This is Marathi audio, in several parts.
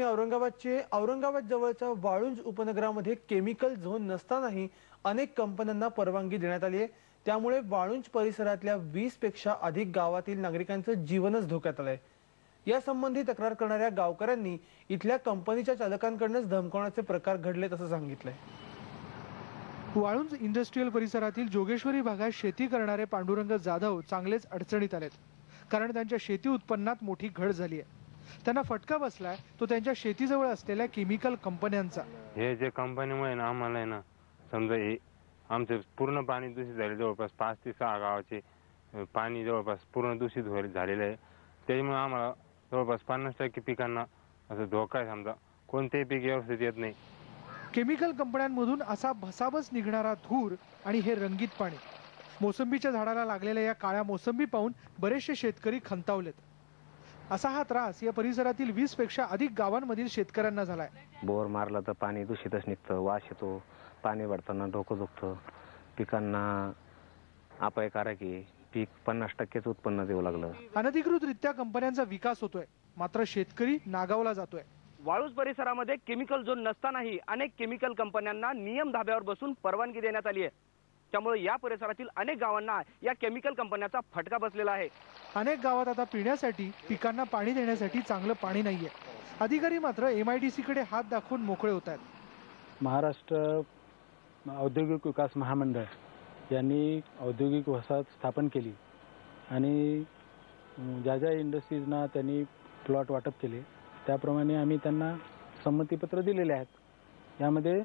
बातमी औरंगाबादची. औरंगाबाद जवळच्या वाळुंज उपनगरामध्ये केमिकल झोन नसतानाही अनेक कंपन्यांना परवानगी देण्यात आली आहे. त्यामुळे वाळुंज परिसरातल्या वीसपेक्षा अधिक गावातील नागरिकांचं जीवनच धोक्यात आलंय. यासंबंधी तक्रार करणाऱ्या गावकऱ्यांनी इथल्या कंपनीच्या चालकांकडनंच धमकावण्याचे प्रकार घडलेत असं सांगितलंय. वाळुंज इंडस्ट्रीयल परिसरातील जोगेश्वरी भागात शेती करणारे पांडुरंग जाधव चांगलेच अडचणीत आलेत. कारण त्यांच्या शेती उत्पन्नात मोठी घट झाली आहे. त्यांना फटका बसलाय तो त्यांच्या शेतीजवळ असलेल्या केमिकल कंपन्यांचा हे जे कंपनीमुळे ना आम्हाला आहे ना समजा हे आमचे पूर्ण पाणी दूषित झाले जवळपास पाच ते सहा गावाचे पाणी जवळपास पूर्ण दूषित होईल झालेलं आहे. त्याच्यामुळे आम्हाला जवळपास पन्नास टक्के पिकांना असं धोका आहे समजा. कोणतेही पीक व्यवस्थित येत नाही. केमिकल कंपन्यांमधून असा भसाबस निघणारा धूर आणि हे रंगीत पाणी. मोसंबीच्या झाडाला लागलेल्या या काळ्या मोसंबी पाहून बरेचसे शेतकरी खंतावलेत. असा हा त्रास या परिसरातील वीसपेक्षा अधिक गावांमधील शेतकऱ्यांना झालाय. बोर मारला तर पाणी दूषितच निघतं वास येतो पाणी भरताना डोकं दुखतं. पिकांना अपायकारक आहे. पीक पन्नास टक्केच उत्पन्न देऊ लागलं. अनधिकृतरित्या कंपन्यांचा विकास होतोय. मात्र शेतकरी नागावला जातोय. वाळूज परिसरामध्ये केमिकल झोन नसतानाही अनेक केमिकल कंपन्यांना नियम धाब्यावर बसून परवानगी देण्यात आली आहे. त्यामुळे या परिसरातील अनेक गावांना या केमिकल कंपन्याचा फटका बसलेला आहे. अनेक गावात आता पिण्यासाठी पिकांना पाणी देण्यासाठी चांगलं पाणी नाहीये. अधिकारी मात्र एमआयडीसी कडे हात दाखवून मोकळे होत आहेत. महाराष्ट्र औद्योगिक विकास महामंडळ यांनी औद्योगिक वसाहत स्थापन केली आणि ज्या ज्या इंडस्ट्रीजना त्यांनी प्लॉट वाटप केले त्याप्रमाणे आम्ही त्यांना संमतीपत्र दिलेले आहेत. यामध्ये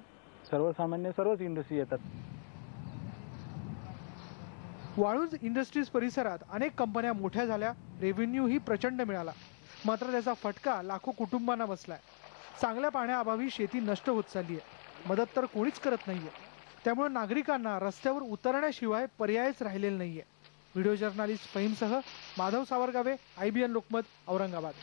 सर्वसामान्य सर्वच इंडस्ट्री येतात. वाळूंज इंडस्ट्रीज परिसरात अनेक कंपन्या मोठ्या झाल्या रेव्हेन्यू ही प्रचंड मिळाला. मात्र त्याचा फटका लाखो कुटुंबांना बसलाय. चांगल्या पाण्याअभावी शेती नष्ट होत चालली आहे मदत तर कोणीच करत नाहीये. त्यामुळे नागरिकांना रस्त्यावर उतरण्याशिवाय पर्यायच राहिलेला नाहीये. व्हिडिओ जर्नालिस्ट फहीमसह माधव सावरगावे आयबीएन लोकमत औरंगाबाद.